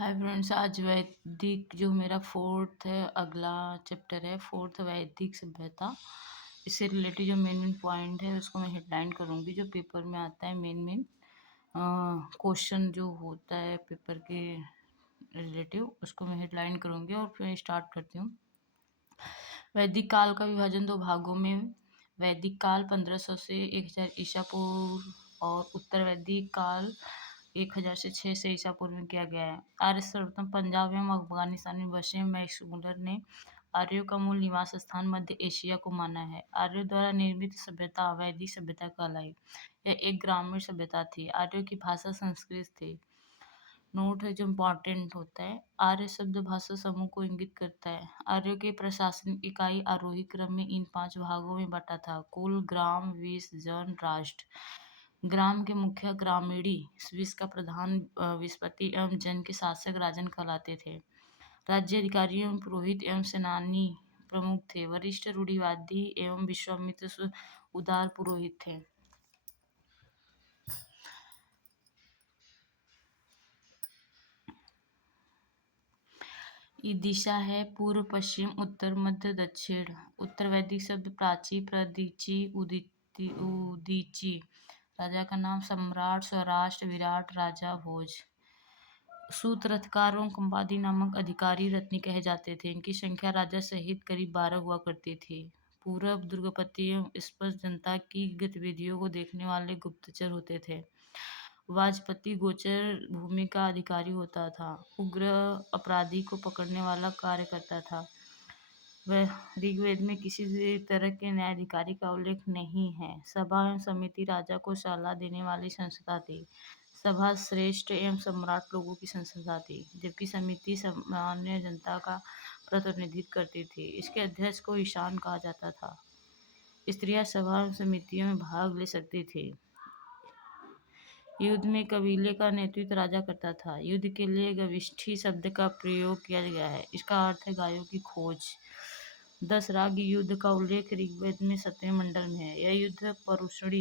Hi friends, आज वैदिक जो मेरा फोर्थ है, अगला चैप्टर है फोर्थ वैदिक सभ्यता। इससे रिलेटेड जो मेन पॉइंट है उसको मैं हेडलाइन करूँगी। जो पेपर में आता है मेन क्वेश्चन जो होता है पेपर के रिलेटिव, उसको मैं हेडलाइन करूँगी और फिर स्टार्ट करती हूँ। वैदिक काल का विभाजन दो भागों में। वैदिक काल 1500 से 1000 ईसा पूर्व और उत्तर वैदिक काल 1000 से 600 ईसा पूर्व में किया गया है। आर्य सर्वप्रथम पंजाब एवं अफगानिस्तान में बसे मैक्स मुलर ने आर्यों का मूल निवास स्थान मध्य एशिया को माना है। आर्यों द्वारा निर्मित सभ्यता वैदिक सभ्यता कहलाई। यह एक ग्रामीण सभ्यता थी। आर्यों की भाषा संस्कृत थी। नोट है जो इम्पोर्टेंट होता है, आर्य शब्द भाषा समूह को इंगित करता है। आर्यों के प्रशासनिक इकाई आरोही क्रम में इन 5 भागों में बटा था: कुल, ग्राम, विष, जन, राष्ट्र। ग्राम के मुखिया ग्रामीणी, विष का प्रधान विस्पति एवं जन के शासक राजन कहलाते थे। राज्य अधिकारी एवं पुरोहित एवं सेनानी प्रमुख थे। वरिष्ठ रूढ़िवादी एवं विश्वामित्र उदार पुरोहित थे। ये दिशा है पूर्व, पश्चिम, उत्तर, मध्य, दक्षिण। उत्तर वैदिक शब्द प्राची, प्रदीची, उदीची। राजा का नाम सम्राट, स्वराष्ट्र, विराट, राजा, भोज। सूत्रथकारों कंपादी नामक अधिकारी रत्नी कहे जाते थे। इनकी संख्या राजा सहित करीब 12 हुआ करती थी। पूरब दुर्गपति एवं स्पष्ट जनता की गतिविधियों को देखने वाले गुप्तचर होते थे। वाजपति गोचर भूमि का अधिकारी होता था। उग्र अपराधी को पकड़ने वाला कार्य करता था। वह ऋग्वेद में किसी भी तरह के न्यायाधिकारी का उल्लेख नहीं है। सभा एवं समिति राजा को सलाह देने वाली संस्था थी। सभा श्रेष्ठ एवं सम्राट लोगों की संस्था थी, जबकि समिति सामान्य जनता का प्रतिनिधित्व करती थी। इसके अध्यक्ष को ईशान कहा जाता था। स्त्रियां सभा एवं समितियों में भाग ले सकती थी। युद्ध में कबीले का नेतृत्व राजा करता था। युद्ध के लिए गविष्ठी शब्द का प्रयोग किया गया है। इसका अर्थ है गायों की खोज। 10 राग युद्ध का उल्लेख ऋग्वेद में 7वें मंडल में है। यह युद्ध परुष्णी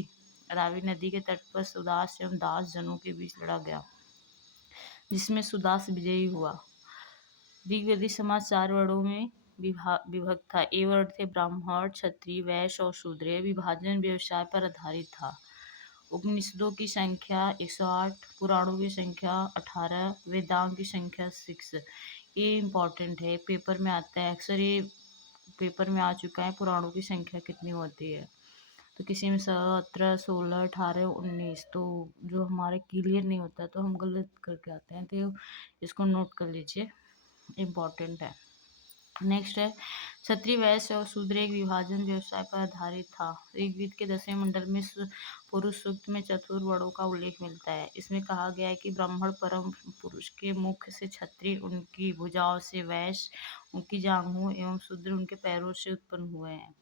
रावी नदी के तट पर सुदास एवं दास जनों के बीच लड़ा गया, जिसमें सुदास विजयी हुआ। ऋग्वेदिक समाज 4 वर्णों में विभक्त था। ये वर्ण थे ब्राह्मण, क्षत्रिय, वैश्य और शूद्र। यह विभाजन व्यवसाय पर आधारित था। उपनिषदों की संख्या 108, पुराणों की संख्या 18, वेदांत की संख्या 6। ये इम्पोर्टेंट है, पेपर में आता है अक्सर। ये पेपर में आ चुका है, पुराणों की संख्या कितनी होती है। तो किसी में 17, 16, 18, 19, तो जो हमारे क्लियर नहीं होता तो हम गलत करके आते हैं, तो इसको नोट कर लीजिए, इम्पोर्टेंट है। नेक्स्ट है क्षत्रिय, वैश्य और शूद्र एक विभाजन व्यवसाय पर आधारित था। ऋग्वेद के 10वें मंडल में पुरुष सूक्त में चतुर वर्णों का उल्लेख मिलता है। इसमें कहा गया है कि ब्राह्मण परम पुरुष के मुख से, क्षत्रिय उनकी भुजाओं से, वैश्य उनकी जांघों एवं शूद्र उनके पैरों से उत्पन्न हुए हैं।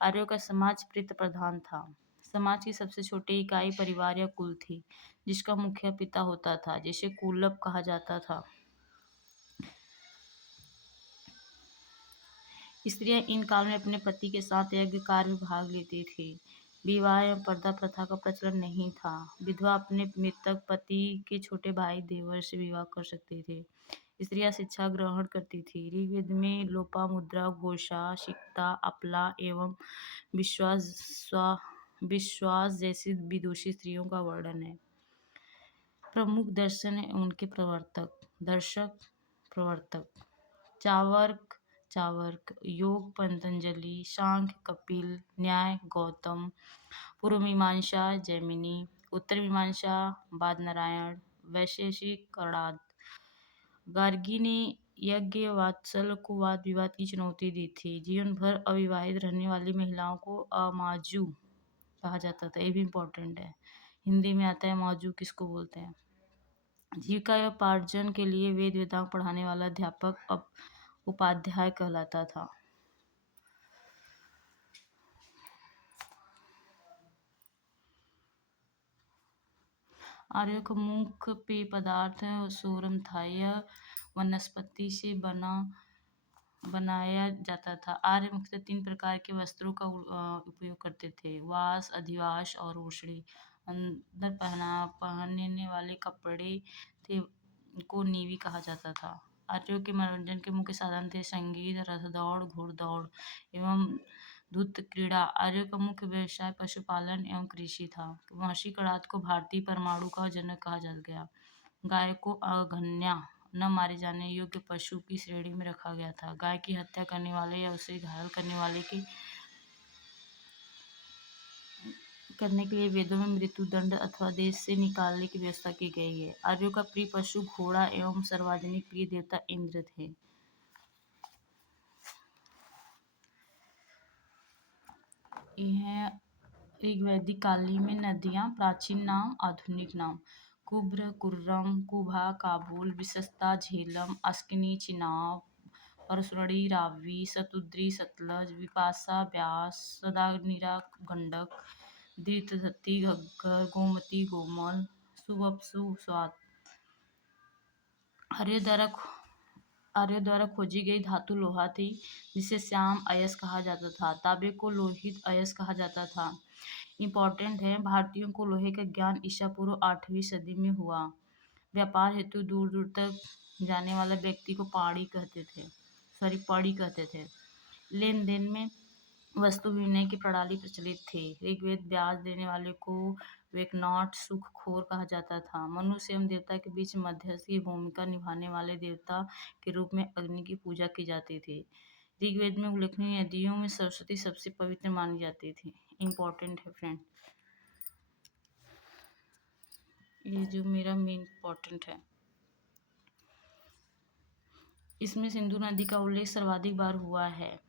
आर्यों का समाज प्रीत प्रधान था। समाज की सबसे छोटी इकाई परिवार या कुल थी, जिसका मुखिया पिता होता था, जिसे कुलप कहा जाता था। स्त्रियां इन काल में अपने पति के साथ यज्ञ कार्य में भाग लेती थी। विवाह एवं पर्दा प्रथा का प्रचलन नहीं था। विधवा अपने मृतक पति के छोटे भाई देवर से विवाह कर सकती थी। स्त्रियां शिक्षा ग्रहण करती थी। ऋग्वेद में लोपामुद्रा, घोषा, सिक्ता, अपला एवं विश्वास जैसी विदुषी स्त्रियों का वर्णन है। प्रमुख दर्शन है उनके प्रवर्तक, दर्शक, प्रवर्तक। चावर्क, योग पतंजलि, सांख्य कपिल, न्याय गौतम, पूर्व मीमांसा जैमिनी, उत्तर मीमांसा बादनारायण, वैशेषिक कणाद। गार्गी ने यज्ञ वात्सल को वाद विवाद की चुनौती दी थी। जीवन भर अविवाहित रहने वाली महिलाओं को अमाजू कहा जाता था। ये भी इम्पोर्टेंट है, हिंदी में आता है माजू किसको बोलते हैं। जीविका या उपार्जन के लिए वेद वेदांग पढ़ाने वाला अध्यापक अब उपाध्याय कहलाता था। आर्यों का मुख्य पेय पदार्थ सोरम था। यह वनस्पति से बनाया जाता था। आर्य मुख्यतः 3 प्रकार के वस्त्रों का उपयोग करते थे: वास, अधिवास और उषणी। अंदर पहनने वाले कपड़े थे को नीवी कहा जाता था। आर्यों के मनोरंजन के मुख्य साधन थे संगीत, रथदौड़, घुड़दौड़ एवं दूत क्रीड़ा। आर्यों का मुख्य व्यवसाय पशुपालन एवं कृषि था। महर्षि कणाद को भारतीय परमाणु का जनक कहा जा गया। गाय को अघन्या न मारे जाने योग्य पशु की श्रेणी में रखा गया था। गाय की हत्या करने वाले या उसे घायल करने के लिए वेदों में मृत्यु दंड अथवा देश से निकालने की व्यवस्था की गई है। आर्यों का प्रिय पशु घोड़ा एवं सार्वजनिक प्रिय देवता इंद्र थे। यह ऋग्वैदिक काली में नदियाँ, प्राचीन नाम, आधुनिक नाम: कुब्र, कुर्रम, कुभा, काबुल, विशस्ता, झेलम, अस्किनी, चिनाब, परसुरणी, रावी, शतुद्री, सतलज, विपाशा, ब्यास, सदानीरा, गंडक, दीर्घदत्ती, घग्गर, गोमती, गोमल, सुवप्सु, स्वात। आर्यों द्वारा खोजी गई धातु लोहा थी, जिसे श्याम अयस्क कहा जाता था। तांबे को लोहित अयस्क कहा जाता था। इम्पोर्टेंट है, भारतीयों को लोहे का ज्ञान ईसा पूर्व 8वीं सदी में हुआ। व्यापार हेतु दूर दूर तक जाने वाला व्यक्ति को पड़ी कहते थे। लेन देन में वस्तु विनिमय की प्रणाली प्रचलित थी। ऋग्वेद ब्याज देने वाले को वेकनॉट सुखखोर कहा जाता था। मनुष्य एवं देवता के बीच मध्यस्थ की भूमिका निभाने वाले देवता के रूप में अग्नि की पूजा की जाती थी। ऋग्वेद में उल्लेखनीय नदियों में सरस्वती सबसे पवित्र मानी जाती थी। इम्पोर्टेंट है फ्रेंड, ये जो मेरा मेन इम्पोर्टेंट है। इसमें सिंधु नदी का उल्लेख सर्वाधिक बार हुआ है।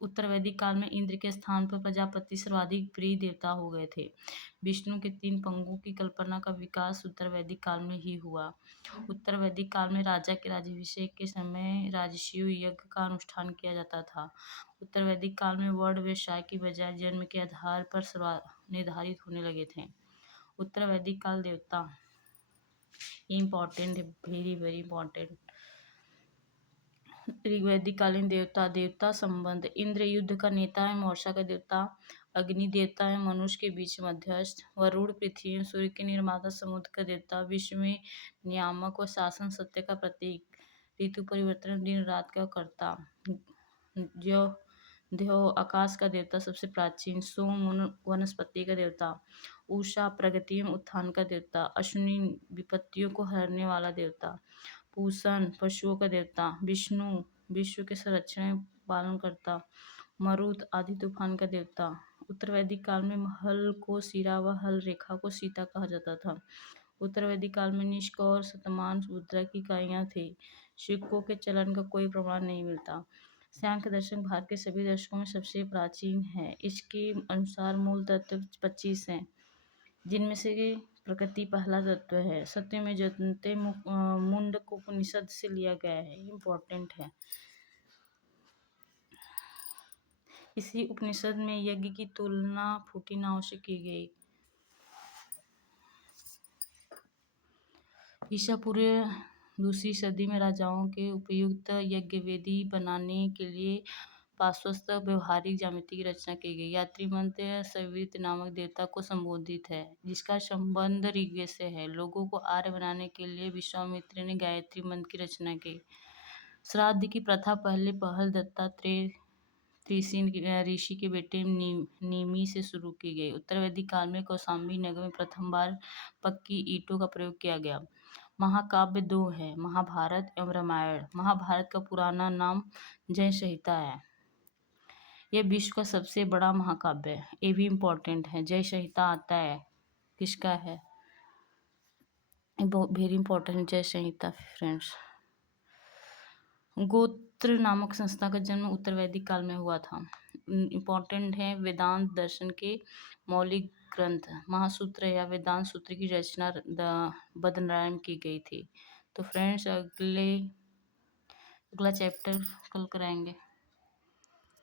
उत्तर वैदिक काल में इंद्र के स्थान पर प्रजापति सर्वाधिक प्रिय देवता हो गए थे। विष्णु के 3 पंखों की कल्पना का विकास उत्तर वैदिक काल में ही हुआ। उत्तर वैदिक काल में राजा के राज्याभिषेक के समय राजसूय यज्ञ का अनुष्ठान किया जाता था। उत्तर वैदिक काल में वर्ण व्यवसाय की बजाय जन्म के आधार पर निर्धारित होने लगे थे। उत्तर वैदिक काल देवता इम्पोर्टेंट है, वेरी वेरी इम्पोर्टेंट। ऋग्वैदिक कालीन देवता संबंध: इंद्र युद्ध का नेता है, वर्षा का देवता। अग्नि देवता है, मनुष्य के बीच मध्यस्थ। वरुण पृथ्वी एवं सूर्य के निर्माता, समुद्र का देवता। विश्व में नियामक और शासन, सत्य का प्रतीक। ऋतु परिवर्तन, दिन रात का कर्ता। देव आकाश का देवता, सबसे प्राचीन। सोम वनस्पति का देवता। उषा प्रगति एवं उत्थान का देवता। अश्विनी विपत्तियों को हरने वाला देवता। पूषण पशुओं का देवता। विष्णु विश्व के संरक्षण एवं पालन करता। मरुत आदि तूफान का देवता। उत्तर वैदिक काल में हल को सिरा व हल रेखा को सीता कहा जाता था। उत्तर वैदिक काल में निष्क और शतमान मुद्रा की इकाइयाँ थी। सिक्कों के चलन का कोई प्रमाण नहीं मिलता। सांख्य दर्शन भारत के सभी दर्शकों में सबसे प्राचीन है। इसके अनुसार मूल तत्व 25 हैं, जिनमें से प्रकृति पहला तत्व है। सत्य में जयते मुंडक उपनिषद से लिया गया है। इम्पोर्टेंट है। इसी उपनिषद में यज्ञ की तुलना फूटी नाव से की गई। ईसा पूर्व 2वीं सदी में राजाओं के उपयुक्त यज्ञ वेदी बनाने के लिए पार्श्वस्थ व्यवहारिक ज्यामिति की रचना की गई। यात्री मंत्र सवित नामक देवता को संबोधित है, जिसका संबंध ऋग्वेद से है। लोगों को आर्य बनाने के लिए विश्वामित्र ने गायत्री मंत्र की रचना की। श्राद्ध की प्रथा पहले पहल दत्तात्रेय ऋषि के बेटे निमि से शुरू की गई। उत्तर वैदिक काल में कौशाम्बी नगर में प्रथम बार पक्की ईंटों का प्रयोग किया गया। महाकाव्य 2 है, महाभारत एवं रामायण। महाभारत का पुराना नाम जय संहिता है। यह विश्व का सबसे बड़ा महाकाव्य है। ये भी इम्पोर्टेंट है। जय संहिता आता है, किसका है? वेरी इंपॉर्टेंट जय संहिता फ्रेंड्स। गोत्र नामक संस्था का जन्म उत्तर वैदिक काल में हुआ था। इम्पोर्टेंट है वेदांत दर्शन के मौलिक ग्रंथ महासूत्र या वेदांत सूत्र की रचना बदनारायण की गई थी। तो फ्रेंड्स अगला चैप्टर कल कराएंगे।